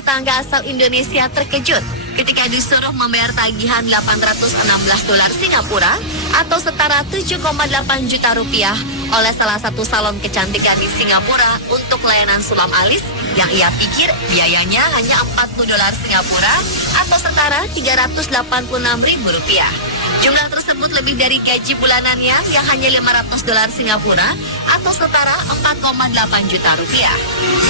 rumah tangga asal Indonesia terkejut ketika disuruh membayar tagihan 816 dolar Singapura atau setara 7,8 juta rupiah oleh salah satu salon kecantikan di Singapura untuk layanan sulam alis yang ia pikir biayanya hanya 40 dolar Singapura atau setara 386 ribu rupiah. Jumlah tersebut lebih dari gaji bulanannya yang hanya 500 dolar Singapura atau setara 4,8 juta rupiah.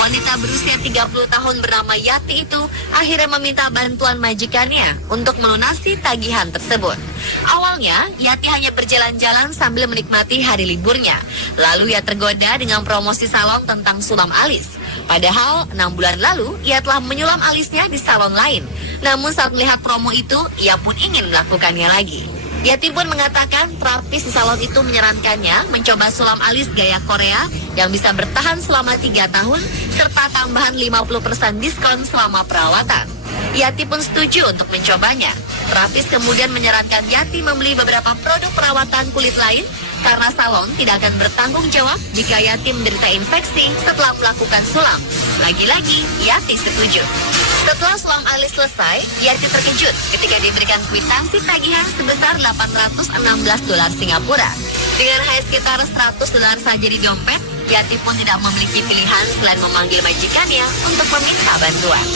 Wanita berusia 30 tahun bernama Yati itu akhirnya meminta bantuan majikannya untuk melunasi tagihan tersebut. Awalnya, Yati hanya berjalan-jalan sambil menikmati hari liburnya. Lalu ia tergoda dengan promosi salon tentang sulam alis. Padahal 6 bulan lalu ia telah menyulam alisnya di salon lain. Namun saat melihat promo itu, ia pun ingin melakukannya lagi. Yati pun mengatakan terapis di salon itu menyarankannya mencoba sulam alis gaya Korea yang bisa bertahan selama 3 tahun serta tambahan 50% diskon selama perawatan. Yati pun setuju untuk mencobanya. Terapis kemudian menyarankan Yati membeli beberapa produk perawatan kulit lain karena salon tidak akan bertanggung jawab jika Yati menderita infeksi setelah melakukan sulam. Lagi-lagi, Yati setuju. Setelah sulam alis selesai, Yati terkejut ketika diberikan kwitansi tagihan sebesar 816 dolar Singapura. Dengan hanya sekitar 100 dolar saja di dompet, Yati pun tidak memiliki pilihan selain memanggil majikannya untuk meminta bantuan.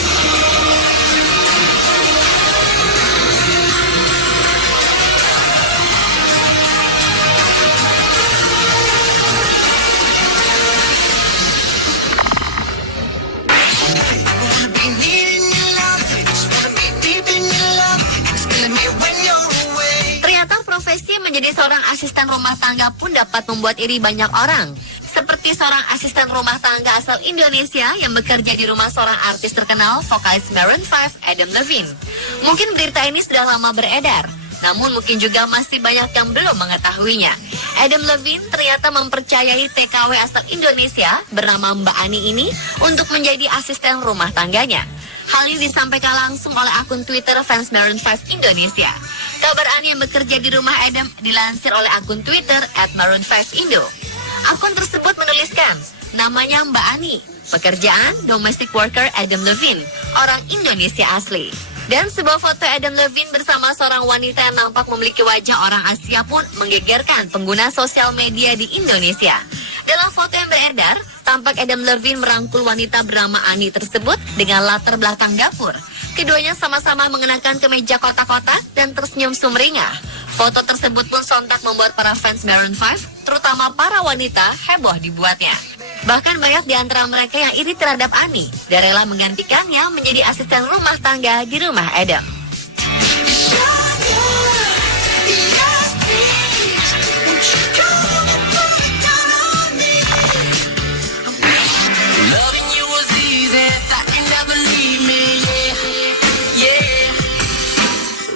Profesi menjadi seorang asisten rumah tangga pun dapat membuat iri banyak orang. Seperti seorang asisten rumah tangga asal Indonesia yang bekerja di rumah seorang artis terkenal, vokalis Maroon 5, Adam Levine. Mungkin berita ini sudah lama beredar, namun mungkin juga masih banyak yang belum mengetahuinya. Adam Levine ternyata mempercayai TKW asal Indonesia bernama Mbak Ani ini untuk menjadi asisten rumah tangganya. Hal ini disampaikan langsung oleh akun Twitter fans Maroon 5 Indonesia. Kabar Ani yang bekerja di rumah Adam dilansir oleh akun Twitter @Maroon5Indo. Akun tersebut menuliskan, namanya Mbak Ani, pekerjaan domestic worker Adam Levine, orang Indonesia asli. Dan sebuah foto Adam Levine bersama seorang wanita yang nampak memiliki wajah orang Asia pun menggegerkan pengguna sosial media di Indonesia. Dalam foto yang beredar, tampak Adam Levine merangkul wanita bernama Ani tersebut dengan latar belakang dapur. Keduanya sama-sama mengenakan kemeja kotak-kotak dan tersenyum sumringah. Foto tersebut pun sontak membuat para fans Maroon 5, terutama para wanita, heboh dibuatnya. Bahkan banyak di antara mereka yang iri terhadap Ani dan rela menggantikannya menjadi asisten rumah tangga di rumah Adam.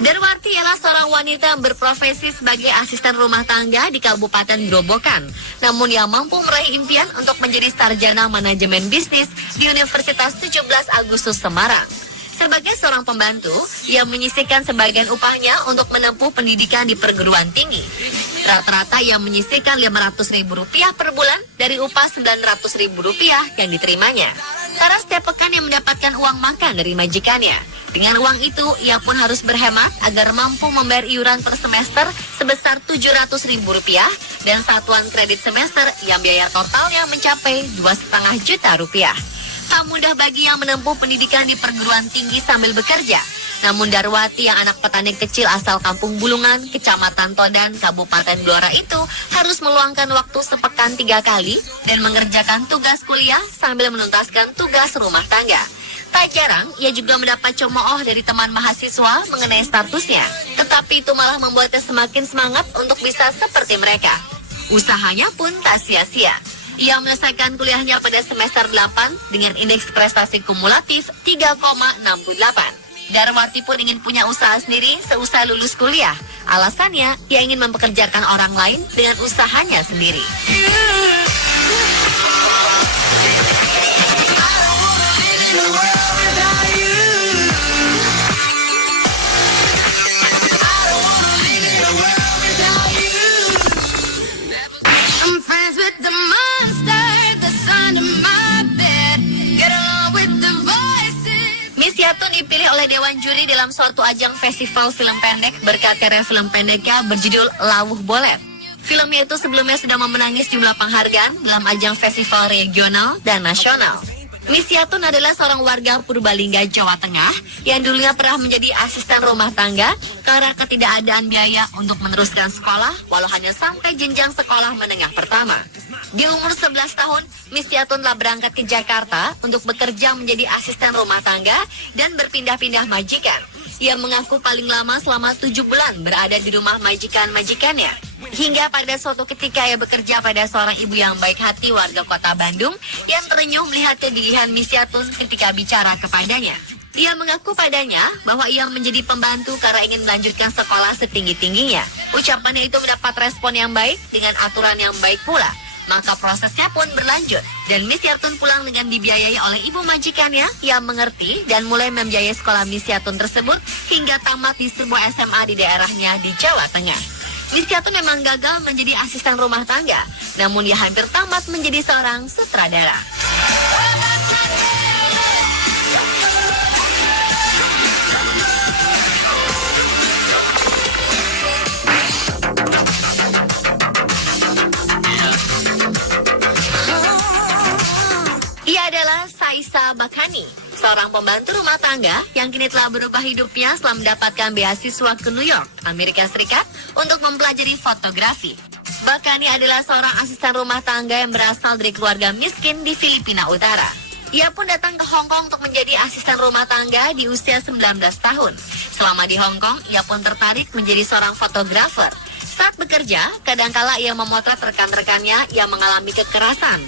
Darwarti ialah seorang wanita yang berprofesi sebagai asisten rumah tangga di Kabupaten Grobogan. Namun ia mampu meraih impian untuk menjadi sarjana manajemen bisnis di Universitas 17 Agustus Semarang. Sebagai seorang pembantu, ia menyisihkan sebagian upahnya untuk menempuh pendidikan di perguruan tinggi. Rata-rata ia menyisihkan Rp500.000 per bulan dari upah Rp900.000 yang diterimanya. Karena setiap pekan ia mendapatkan uang makan dari majikannya. Dengan uang itu, ia pun harus berhemat agar mampu membayar iuran per semester sebesar Rp700.000 dan satuan kredit semester yang biaya totalnya mencapai Rp2,5 juta. Tak mudah bagi yang menempuh pendidikan di perguruan tinggi sambil bekerja. Namun Darwati yang anak petani kecil asal Kampung Bulungan, Kecamatan Todan, Kabupaten Blora itu harus meluangkan waktu sepekan 3 kali dan mengerjakan tugas kuliah sambil menuntaskan tugas rumah tangga. Tak jarang, ia juga mendapat cemooh dari teman mahasiswa mengenai statusnya. Tetapi itu malah membuatnya semakin semangat untuk bisa seperti mereka. Usahanya pun tak sia-sia. Ia menyelesaikan kuliahnya pada semester 8 dengan indeks prestasi kumulatif 3,68. Darwati pun ingin punya usaha sendiri seusai lulus kuliah. Alasannya, ia ingin mempekerjakan orang lain dengan usahanya sendiri. Yatun dipilih oleh Dewan Juri dalam suatu ajang festival film pendek berkat karya film pendeknya berjudul Lawuh Bolet. Filmnya itu sebelumnya sudah memenangi sejumlah penghargaan dalam ajang festival regional dan nasional. Miss Yatun adalah seorang warga Purbalingga, Jawa Tengah yang dulunya pernah menjadi asisten rumah tangga karena ketidakadaan biaya untuk meneruskan sekolah walau hanya sampai jenjang sekolah menengah pertama. Di umur 11 tahun, Miss Yatun telah berangkat ke Jakarta untuk bekerja menjadi asisten rumah tangga dan berpindah-pindah majikan. Ia mengaku paling lama selama 7 bulan berada di rumah majikan-majikannya. Hingga pada suatu ketika ia bekerja pada seorang ibu yang baik hati warga kota Bandung yang terenyuh melihat kegigihan Miss Yatun ketika bicara kepadanya. Ia mengaku padanya bahwa ia menjadi pembantu karena ingin melanjutkan sekolah setinggi-tingginya. Ucapannya itu mendapat respon yang baik dengan aturan yang baik pula. Maka prosesnya pun berlanjut dan Miss Yatun pulang dengan dibiayai oleh ibu majikannya yang mengerti dan mulai membiayai sekolah Miss Yatun tersebut hingga tamat di sebuah SMA di daerahnya di Jawa Tengah. Miss Yatun memang gagal menjadi asisten rumah tangga, namun dia hampir tamat menjadi seorang sutradara. Ia adalah Saisa Bakani, seorang pembantu rumah tangga yang kini telah berubah hidupnya setelah mendapatkan beasiswa ke New York, Amerika Serikat untuk mempelajari fotografi. Bakani adalah seorang asisten rumah tangga yang berasal dari keluarga miskin di Filipina Utara. Ia pun datang ke Hong Kong untuk menjadi asisten rumah tangga di usia 19 tahun. Selama di Hong Kong, ia pun tertarik menjadi seorang fotografer. Saat bekerja, kadangkala ia memotret rekan-rekannya yang mengalami kekerasan.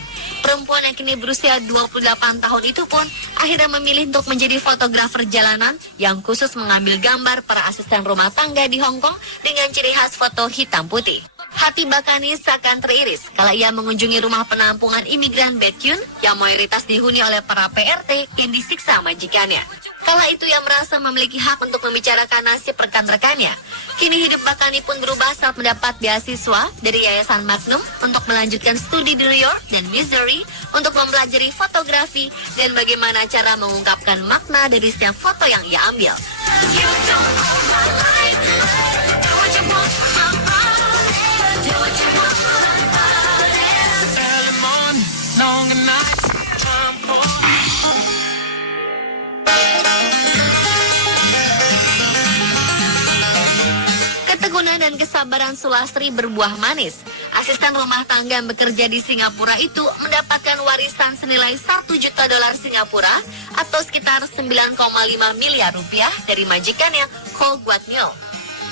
Perempuan yang kini berusia 28 tahun itu pun akhirnya memilih untuk menjadi fotografer jalanan yang khusus mengambil gambar para asisten rumah tangga di Hong Kong dengan ciri khas foto hitam putih. Hati Bakani seakan teriris kala ia mengunjungi rumah penampungan imigran Baekhyun yang mayoritas dihuni oleh para PRT yang disiksa majikannya. Kala itu ia merasa memiliki hak untuk membicarakan nasib rekan-rekannya. Kini hidup Bakani pun berubah saat mendapat beasiswa dari Yayasan Magnum untuk melanjutkan studi di New York dan Missouri untuk mempelajari fotografi dan bagaimana cara mengungkapkan makna dari setiap foto yang ia ambil. Ketekunan dan kesabaran Sulastri berbuah manis. Asisten rumah tangga yang bekerja di Singapura itu mendapatkan warisan senilai $1 juta Singapura atau sekitar 9,5 miliar rupiah dari majikannya Ko Guat Nyo.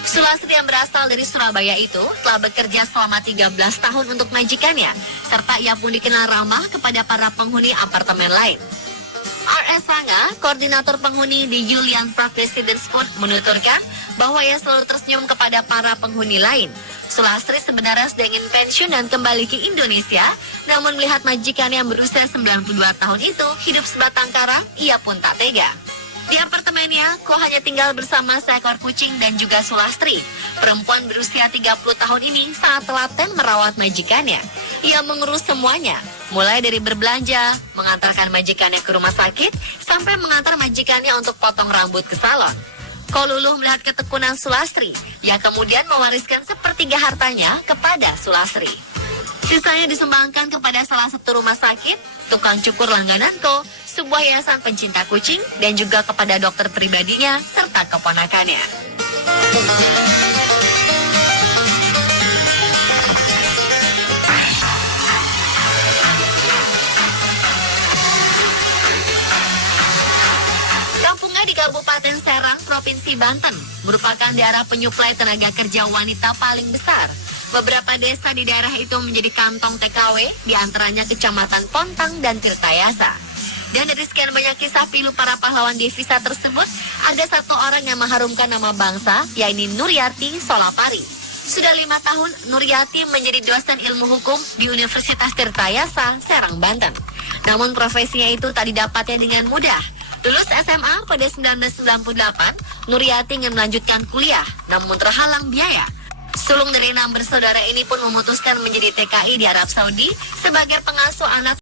Sulastri yang berasal dari Surabaya itu telah bekerja selama 13 tahun untuk majikannya, serta ia pun dikenal ramah kepada para penghuni apartemen lain. R.S. Sanga, koordinator penghuni di Julian Park Residence Food, menuturkan bahwa ia selalu tersenyum kepada para penghuni lain. Sulastri sebenarnya sudah ingin pensiun dan kembali ke Indonesia, namun melihat majikan yang berusia 92 tahun itu hidup sebatang kara, ia pun tak tega. Di apartemennya, Ko hanya tinggal bersama seekor kucing dan juga Sulastri. Perempuan berusia 30 tahun ini sangat telaten merawat majikannya. Ia mengurus semuanya, mulai dari berbelanja, mengantarkan majikannya ke rumah sakit, sampai mengantar majikannya untuk potong rambut ke salon. Ko luluh melihat ketekunan Sulastri, ia kemudian mewariskan sepertiga hartanya kepada Sulastri. Sisanya disumbangkan kepada salah satu rumah sakit, tukang cukur langganan Ko, sebuah yayasan pencinta kucing, dan juga kepada dokter pribadinya serta keponakannya. Kampungnya di Kabupaten Serang, Provinsi Banten, merupakan daerah penyuplai tenaga kerja wanita paling besar. Beberapa desa di daerah itu menjadi kantong TKW, diantaranya Kecamatan Pontang dan Tirtayasa. Dan dari sekian banyak kisah pilu para pahlawan devisa tersebut, ada satu orang yang mengharumkan nama bangsa, yaitu Nuryati Solapari. Sudah 5 tahun, Nuryati menjadi dosen ilmu hukum di Universitas Tirtayasa, Serang, Banten. Namun profesinya itu tak didapatnya dengan mudah. Lulus SMA pada 1998, Nuryati ingin melanjutkan kuliah, namun terhalang biaya. Sulung dari 6 bersaudara ini pun memutuskan menjadi TKI di Arab Saudi sebagai pengasuh anak